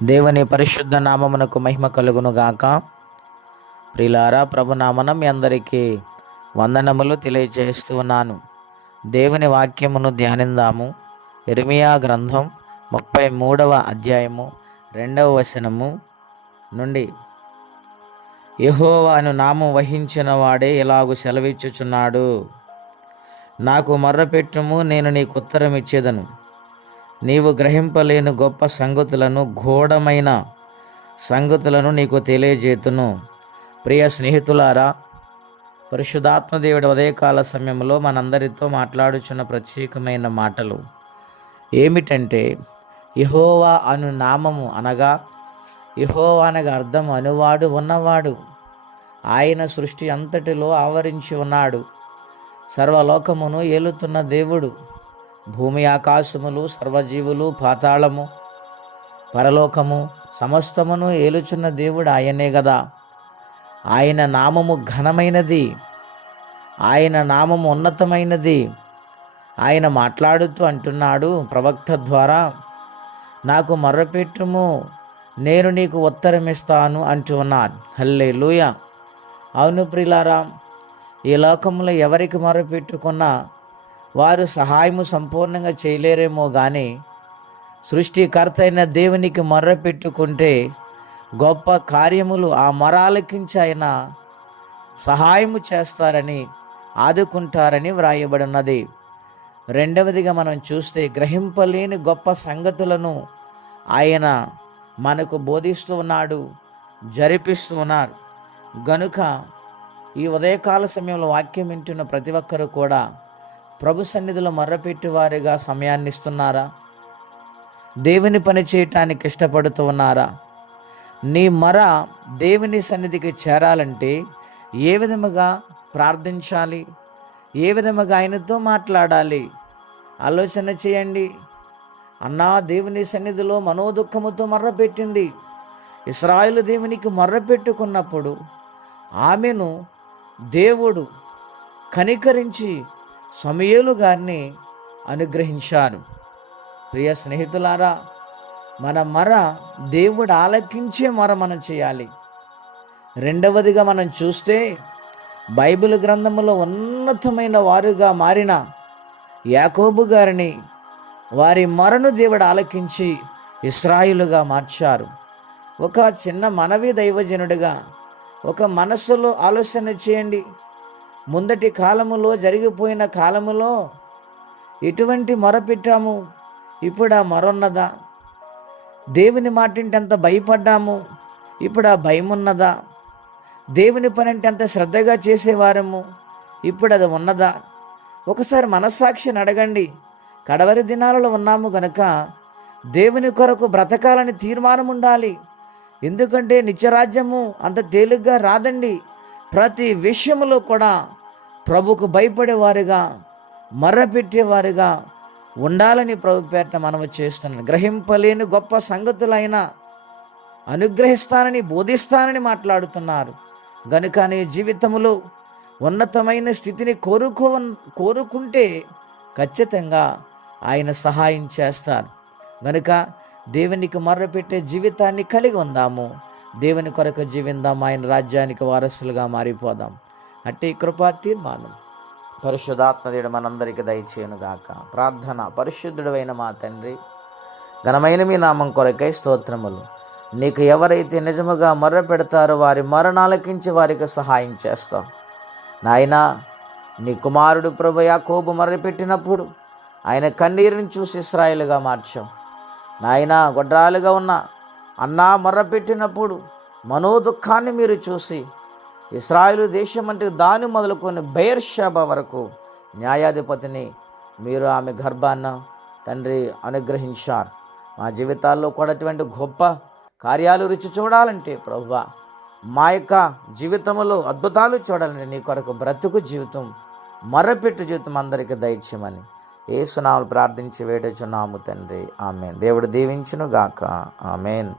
దేవుని పరిశుద్ధ నామమునకు మహిమ కలుగును గాక. ప్రియులారా, ప్రభునామన మీ అందరికీ వందనములు తెలియజేస్తూ ఉన్నాను. దేవుని వాక్యమును ధ్యానిందాము. ఇర్మియా గ్రంథం 33వ అధ్యాయము 2వ వచనము నుండి. యెహోవా అను నామం వహించిన వాడే ఇలాగు సెలవిచ్చుచున్నాడు, నాకు మొర్రపెట్టుము, నేను నీకు ఉత్తరం ఇచ్చేదను. నీవు గ్రహింపలేని గొప్ప సంగతులను, గూఢమైన సంగతులను నీకు తెలియజేతును. ప్రియ స్నేహితులారా, పరిశుద్ధాత్మదేవుడి ఉదయకాల సమయంలో మనందరితో మాట్లాడుచున్న ప్రత్యేకమైన మాటలు ఏమిటంటే, యెహోవా అను నామము అనగా, యెహోవా అనగా అర్థం అనువాడు, ఉన్నవాడు. ఆయన సృష్టి అంతటిలో ఆవరించి ఉన్నాడు. సర్వలోకమును ఏలుతున్న దేవుడు. భూమి ఆకాశములు, సర్వజీవులు, పాతాళము, పరలోకము సమస్తమును ఏలుచున్న దేవుడు ఆయనే గదా. ఆయన నామము ఘనమైనది, ఆయన నామము ఉన్నతమైనది. ఆయన మాట్లాడుతూ అంటున్నాడు ప్రవక్త ద్వారా, నాకు మొర్రపెట్టుము, నేను నీకు ఉత్తరమిస్తాను అంటూ ఉన్నాడు. హల్లెలూయా. అవును ప్రియులారా, ఈ లోకంలో ఎవరికి మొర్రపెట్టుకున్నా వారు సహాయము సంపూర్ణంగా చేయలేరేమో కానీ, సృష్టికర్త అయిన దేవునికి మొర్రపెట్టుకుంటే గొప్ప కార్యములు ఆ మొరాలకించి ఆయన సహాయము చేస్తారని, ఆదుకుంటారని వ్రాయబడినది. రెండవదిగా మనం చూస్తే, గ్రహింపలేని గొప్ప సంగతులను ఆయన మనకు బోధిస్తూ ఉన్నాడు, జరిపిస్తూ ఉన్నారు. గనుక ఈ ఉదయకాల సమయంలో వాక్యం వింటున్న ప్రతి ఒక్కరూ కూడా ప్రభు సన్నిధిలో మొర్రపెట్టి వారిగా సమయాన్ని ఇస్తున్నారా? దేవుని పని చేయటానికి ఇష్టపడుతూ ఉన్నారా? నీ మొర దేవుని సన్నిధికి చేరాలంటే ఏ విధముగా ప్రార్థించాలి, ఏ విధముగా ఆయనతో మాట్లాడాలి ఆలోచన చేయండి. అన్నా దేవుని సన్నిధిలో మనోదుఖముతో మొర్రపెట్టింది. ఇశ్రాయేలు దేవునికి మొర్రపెట్టుకున్నప్పుడు ఆమెను దేవుడు కనికరించి సమూయేలు గారిని అనుగ్రహించారు. ప్రియ స్నేహితులారా, మన మొర దేవుడు ఆలకించే మొర మనం చేయాలి. రెండవదిగా మనం చూస్తే, బైబిల్ గ్రంథములో ఉన్నతమైన వారుగా మారిన యాకోబు గారిని, వారి మొరను దేవుడు ఆలకించి ఇశ్రాయేలుగా మార్చారు. ఒక చిన్న మనవి దైవజనుడిగా ఒక మనస్సులో ఆలోచన చేయండి. ముందటి కాలములో, జరిగిపోయిన కాలములో ఎటువంటి మొర పెట్టాము, ఇప్పుడు ఆ మొర ఉన్నదా? దేవుని మాటింటే ఎంత భయపడ్డాము, ఇప్పుడు ఆ భయం ఉన్నదా? దేవుని పని అంటే ఎంత శ్రద్ధగా చేసేవారము, ఇప్పుడు అది ఉన్నదా? ఒకసారి మనస్సాక్షిని అడగండి. కడవరి దినాలలో ఉన్నాము గనక దేవుని కొరకు బ్రతకాలని తీర్మానం ఉండాలి. ఎందుకంటే నిత్యరాజ్యము అంత తేలిగ్గా రాదండి. ప్రతి విషయంలో కూడా ప్రభుకు భయపడేవారుగా, మర్రపెట్టేవారుగా ఉండాలని ప్రభు పేట మనము చేస్తున్నాను. గ్రహింపలేని గొప్ప సంగతులైనా అనుగ్రహిస్తానని, బోధిస్తానని మాట్లాడుతున్నారు. గనుక నీ జీవితంలో ఉన్నతమైన స్థితిని కోరుకుంటే ఖచ్చితంగా ఆయన సహాయం చేస్తారు. గనుక దేవునికి మొర్రపెట్టే జీవితాన్ని కలిగి ఉందాము. దేవుని కొరకు జీవిందాం. ఆయన రాజ్యానికి వారసులుగా మారిపోదాం. అట్టి కృపా తీర్మానం పరిశుద్ధాత్మదేవుడు మనందరికీ దయచేయునుగాక. ప్రార్థన. పరిశుద్ధుడైన మా తండ్రి, ఘనమైన మీ నామం కొరకై స్తోత్రములు. నీకు ఎవరైతే నిజముగా మొర్ర పెడతారో వారి మరణాలకించి వారికి సహాయం చేస్తాం. నాయనా, నీ కుమారుడు ప్రభు యాకోబు మొర్రపెట్టినప్పుడు ఆయన కన్నీరుని చూసి ఇశ్రాయేలుగా మార్చాం. నాయనా, గొడ్రాలుగా ఉన్న అన్నా మొర్రపెట్టినప్పుడు మనోదుఖాన్ని మీరు చూసి ఇశ్రాయేలు దేశం అంటే దాని మొదలుకొని బెయేర్షెబా వరకు న్యాయాధిపతిని మీరు ఆమె గర్భాన్న తండ్రి అనుగ్రహించారు. మా జీవితాల్లో కూడా అటువంటి గొప్ప కార్యాలు రుచి చూడాలంటే ప్రభువా, మా యొక్క జీవితంలో అద్భుతాలు చూడాలంటే నీ కొరకు బ్రతుకు జీవితం, మొర్రపెట్టు జీవితం అందరికీ దయచేయమని యేసు నామములో ప్రార్థించి వేడుచున్నాము తండ్రి. ఆమేన్. దేవుడు దీవించును గాక. ఆమేన్.